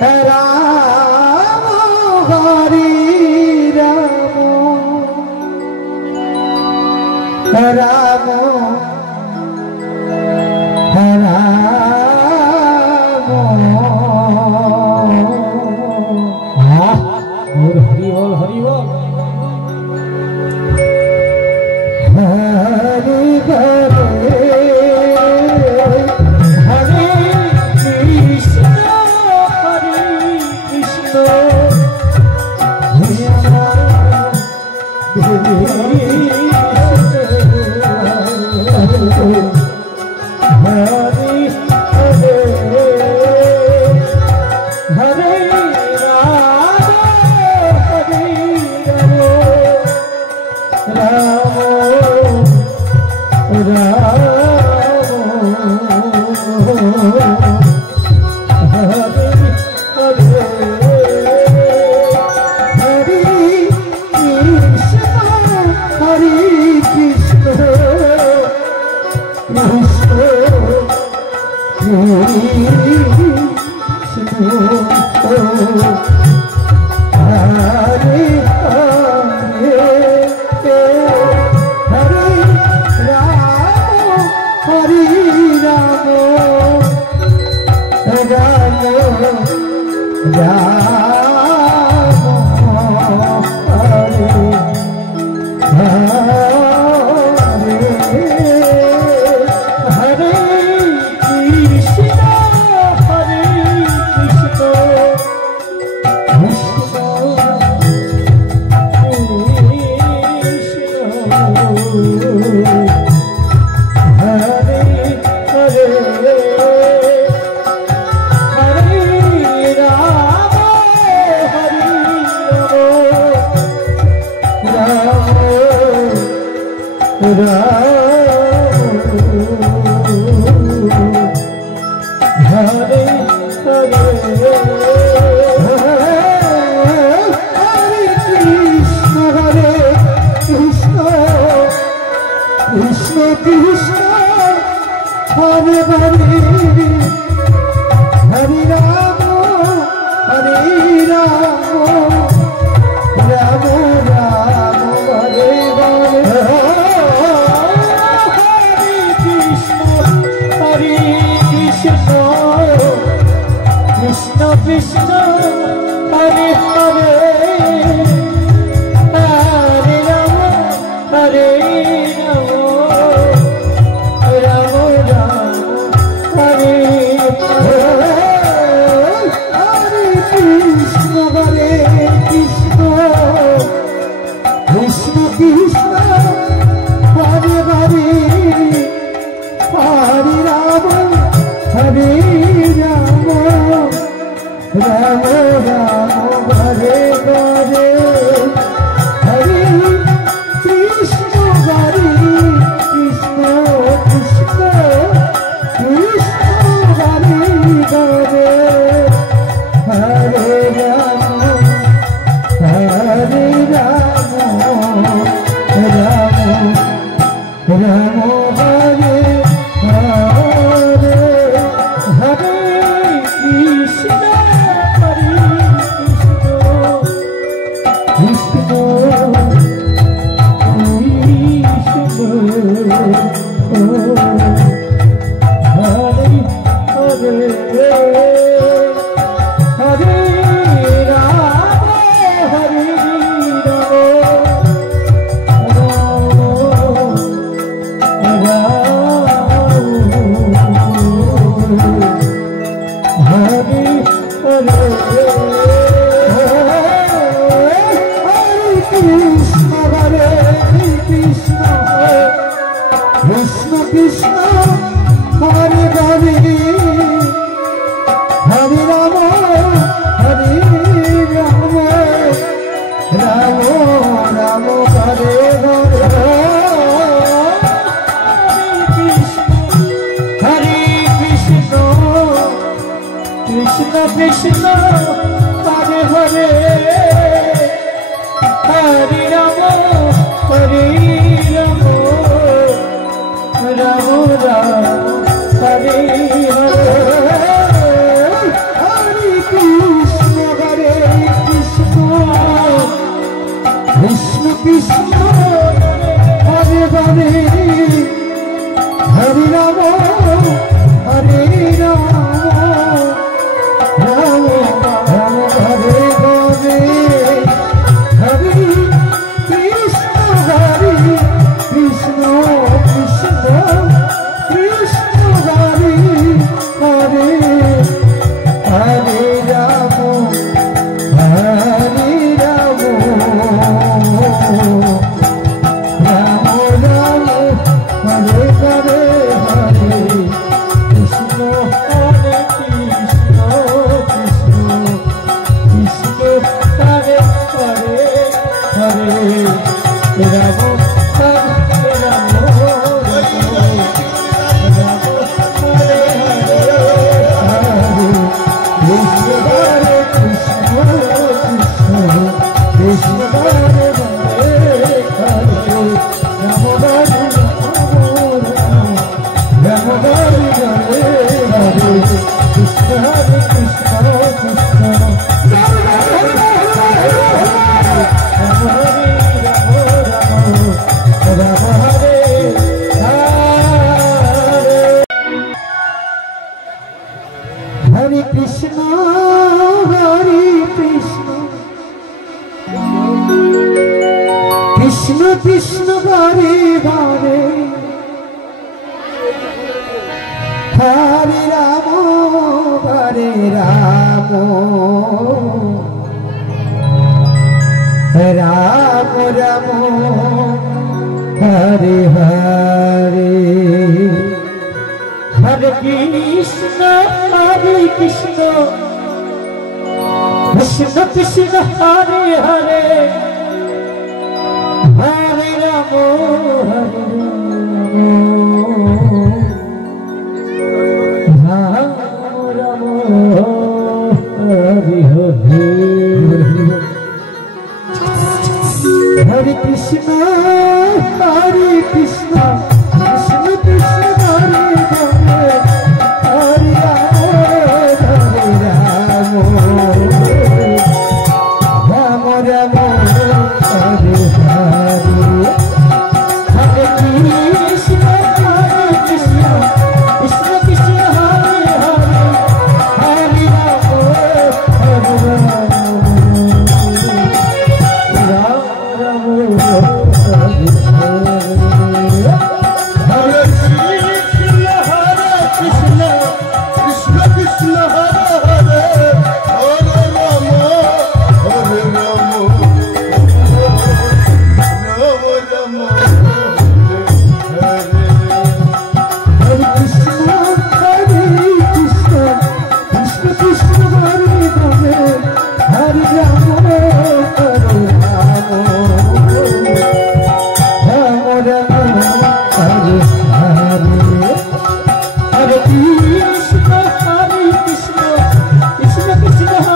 राम हरि राम राम हरि बोल हरि बोल हरि हरे Krishna Hare Hare Hare Krishna Krishna Krishna বারে বারে হরে রাম হরে রাম রাম রাম হরে হরে হরে কৃষ্ণ হরে কৃষ্ণ কৃষ্ণ কৃষ্ণ হরে হরে হরে রাম রাম রাম হরে হরে হরে কৃষ্ণ হরে কৃষ্ণ কৃষ্ণ কৃষ্ণ হরে হরে হরে রাম হরে রাম রাম রাম হরে হরে হরে কৃষ্ণ হরে কৃষ্ণ কৃষ্ণ কৃষ্ণ হরে হরে হরে রাম হরে Ram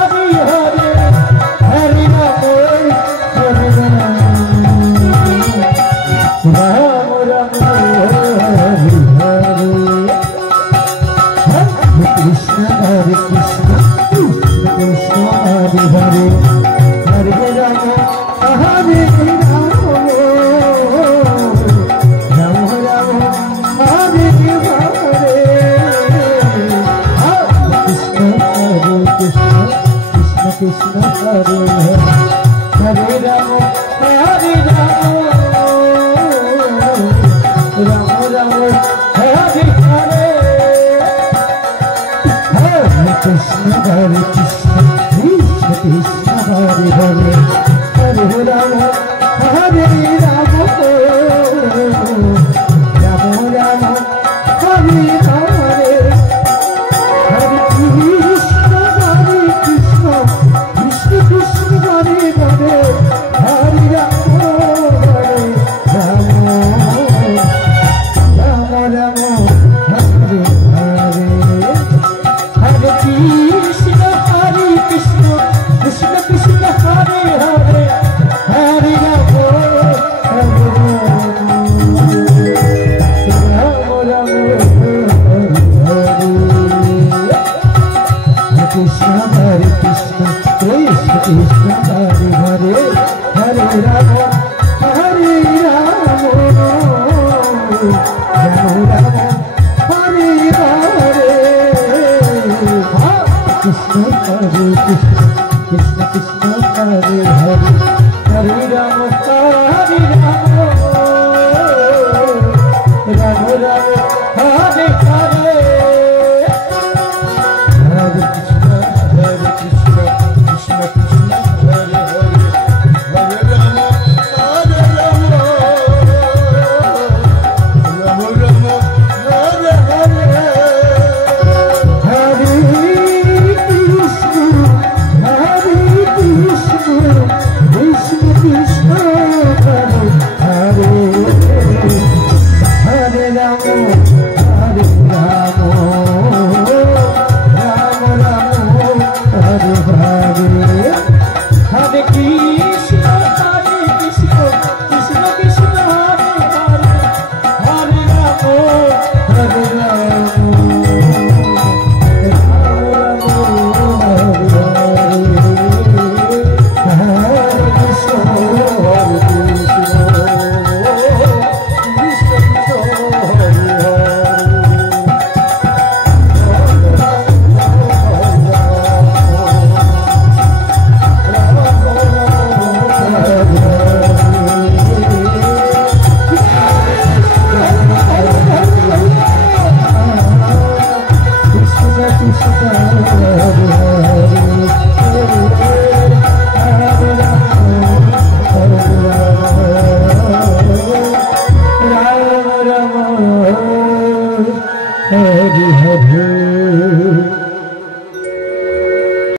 Krishna Hare Hare Hare Rama Hare Rama Rama Rama Hare Hare Hare Krishna Hare Krishna Krishna Krishna Hare Hare Hare Rama Hare Rama Rama Rama Hare Hare Hare Krishna Hare Krishna Krishna Krishna Hare Hare Hare Rama Hare Rama Rama Rama Hare Hare Hare Krishna Hare Krishna Krishna Krishna Hare Hare Hare Rama Hare Rama Rama Krishna Hare Krishna Krishna Krishna Hare Hare Hare Rama Hare Rama Rama Rama Hare Hare Krishna Hare Krishna Krishna Krishna Hare Hare Hare Rama Hare Rama Rama Rama Hare Hare Hare Krishna Hare Krishna Krishna Krishna Hare Hare Hare Rama Hare Rama Rama Rama Hare Hare Hare Krishna Hare Krishna Krishna Krishna Hare Hare